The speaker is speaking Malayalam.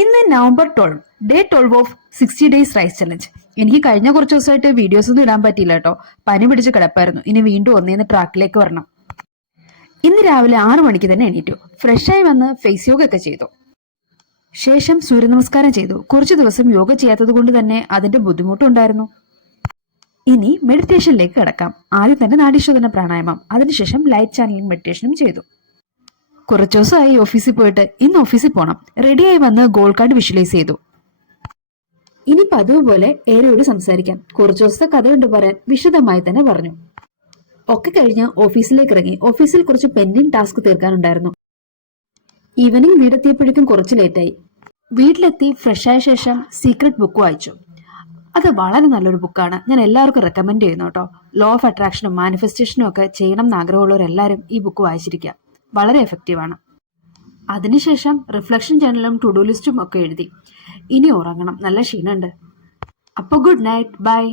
ഇന്ന് November 12, day 12 of 60 days rise challenge. എനിക്ക് കഴിഞ്ഞ കുറച്ച് ദിവസമായിട്ട് വീഡിയോസ് ഒന്നും ഇടാൻ പറ്റിയില്ല കേട്ടോ. പനി പിടിച്ച് കിടപ്പായിരുന്നു. ഇനി വീണ്ടും ഒന്നേന്ന് ട്രാക്കിലേക്ക് വരണം. ഇന്ന് രാവിലെ 6 മണിക്ക് തന്നെ എണീറ്റു. ഫ്രഷായി വന്ന് ഫേസ് യോഗ ഒക്കെ ചെയ്തു. ശേഷം സൂര്യ നമസ്കാരം ചെയ്തു. കുറച്ചു ദിവസം യോഗ ചെയ്യാത്തത് കൊണ്ട് തന്നെ അതിന്റെ ബുദ്ധിമുട്ടുണ്ടായിരുന്നു. ഇനി മെഡിറ്റേഷനിലേക്ക് കിടക്കാം. ആദ്യം തന്നെ നാഡീശോധന പ്രാണായാമം, അതിനുശേഷം ലൈറ്റ് ചാനലിംഗ് മെഡിറ്റേഷനും ചെയ്തു. കുറച്ചു ദിവസമായി ഓഫീസിൽ പോയിട്ട് ഇന്ന് ഓഫീസിൽ പോകണം. റെഡിയായി വന്ന് ഗോൾ കാർഡ് വിഷ്വലൈസ് ചെയ്തു. ഇനി പതിവ് പോലെ ഏരയോട് സംസാരിക്കാം. കുറച്ചു ദിവസത്തെ കഥയുണ്ട് പറയാൻ വിശദമായി തന്നെ പറഞ്ഞു. ഒക്കെ കഴിഞ്ഞ് ഓഫീസിലേക്ക് ഇറങ്ങി. ഓഫീസിൽ കുറച്ച് പെൻഡിങ് ടാസ്ക് തീർക്കാനുണ്ടായിരുന്നു. ഈവനിങ് വീടെത്തിയപ്പോഴേക്കും കുറച്ച് ലേറ്റായി. വീട്ടിലെത്തി ഫ്രഷായ ശേഷം സീക്രട്ട് ബുക്ക് വായിച്ചു. അത് വളരെ നല്ലൊരു ബുക്കാണ്. ഞാൻ എല്ലാവർക്കും റെക്കമെൻഡ് ചെയ്യുന്നു കേട്ടോ. ലോ ഓഫ് അട്രാക്ഷനും മാനിഫെസ്റ്റേഷനും ഒക്കെ ചെയ്യണം എന്ന് ആഗ്രഹമുള്ളവരെല്ലാവരും ഈ ബുക്ക് വായിച്ചിരിക്കുക. വളരെ എഫക്റ്റീവാണ്. അതിനുശേഷം റിഫ്ലക്ഷൻ ജേർണലും ടു ഡു ലിസ്റ്റും ഒക്കെ എഴുതി. ഇനി ഉറങ്ങണം, നല്ല ക്ഷീണമുണ്ട്. അപ്പോൾ ഗുഡ് നൈറ്റ്, ബൈ.